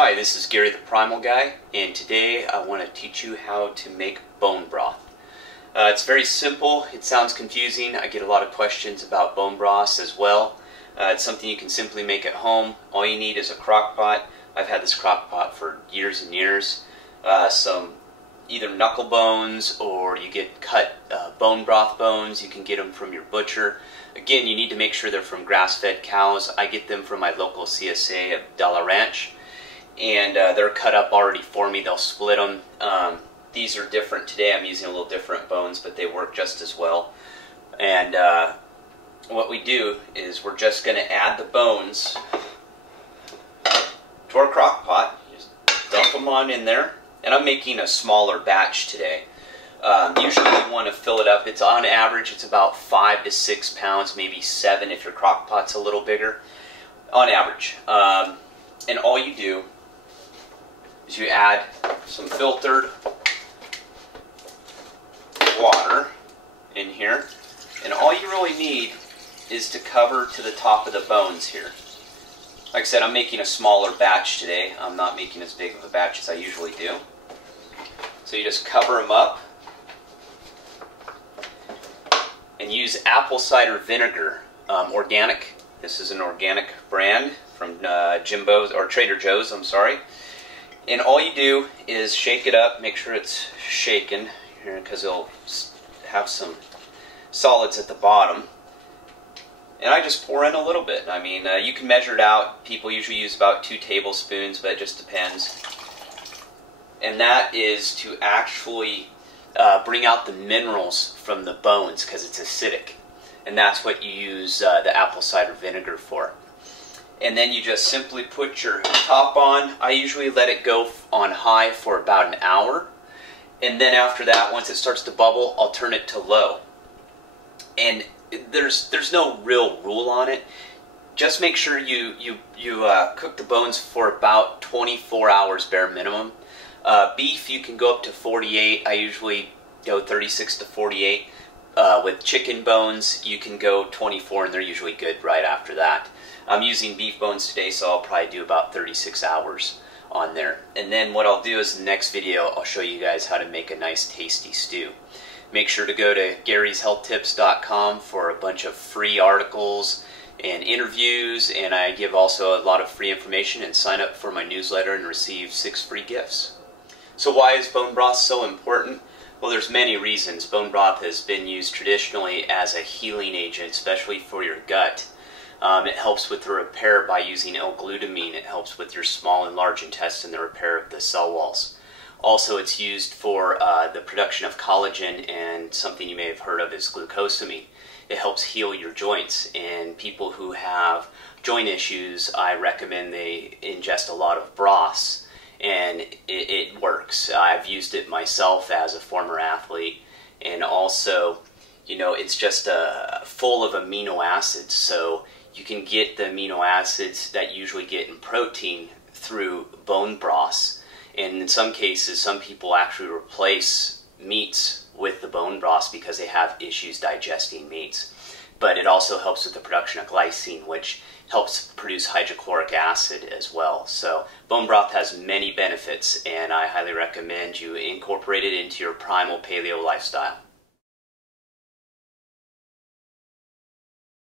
Hi, this is Gary the Primal Guy, and today I want to teach you how to make bone broth. It's very simple. It sounds confusing. I get a lot of questions about bone broths as well. It's something you can simply make at home. All you need is a crock pot. I've had this crock pot for years and years. Some either knuckle bones, or you get cut bone broth bones. You can get them from your butcher. Again, you need to make sure they're from grass-fed cows. I get them from my local CSA at Della Ranch. And they're cut up already for me. They'll split them. These are different today. I'm using a little different bones, but they work just as well. And what we do is we're just going to add the bones to our crock pot. Just dump them on in there. And I'm making a smaller batch today. Usually you want to fill it up. It's on average, it's about 5 to 6 pounds, maybe 7 if your crock pot's a little bigger, on average. And all you do is you add some filtered water in here, and all you really need is to cover to the top of the bones here. Like I said, I'm making a smaller batch today. I'm not making as big of a batch as I usually do. So you just cover them up and use apple cider vinegar, organic. This is an organic brand from Jimbo's or Trader Joe's, I'm sorry. And all you do is shake it up, make sure it's shaken here because it'll have some solids at the bottom. And I just pour in a little bit. I mean, you can measure it out. People usually use about 2 tablespoons, but it just depends. And that is to actually bring out the minerals from the bones because it's acidic. And that's what you use the apple cider vinegar for. And then you just simply put your top on. I usually let it go on high for about an hour. And then after that, once it starts to bubble, I'll turn it to low. And there's no real rule on it. Just make sure you cook the bones for about 24 hours bare minimum. Beef, you can go up to 48. I usually go 36 to 48. With chicken bones, you can go 24, and they're usually good right after that. I'm using beef bones today, so I'll probably do about 36 hours on there. And then what I'll do is in the next video, I'll show you guys how to make a nice tasty stew. Make sure to go to GarysHealthTips.com for a bunch of free articles and interviews, and I give also a lot of free information, and sign up for my newsletter and receive 6 free gifts. So why is bone broth so important? Well, there's many reasons. Bone broth has been used traditionally as a healing agent, especially for your gut. It helps with the repair by using L-glutamine. It helps with your small and large intestine, the repair of the cell walls. Also, it's used for the production of collagen, and something you may have heard of is glucosamine. It helps heal your joints, and people who have joint issues, I recommend they ingest a lot of broths. And it works. I've used it myself as a former athlete, and also, you know, it's just full of amino acids, so you can get the amino acids that you usually get in protein through bone broths. And in some cases, some people actually replace meats with the bone broths because they have issues digesting meats. But it also helps with the production of glycine, which helps produce hydrochloric acid as well. So bone broth has many benefits, and I highly recommend you incorporate it into your Primal Paleo lifestyle.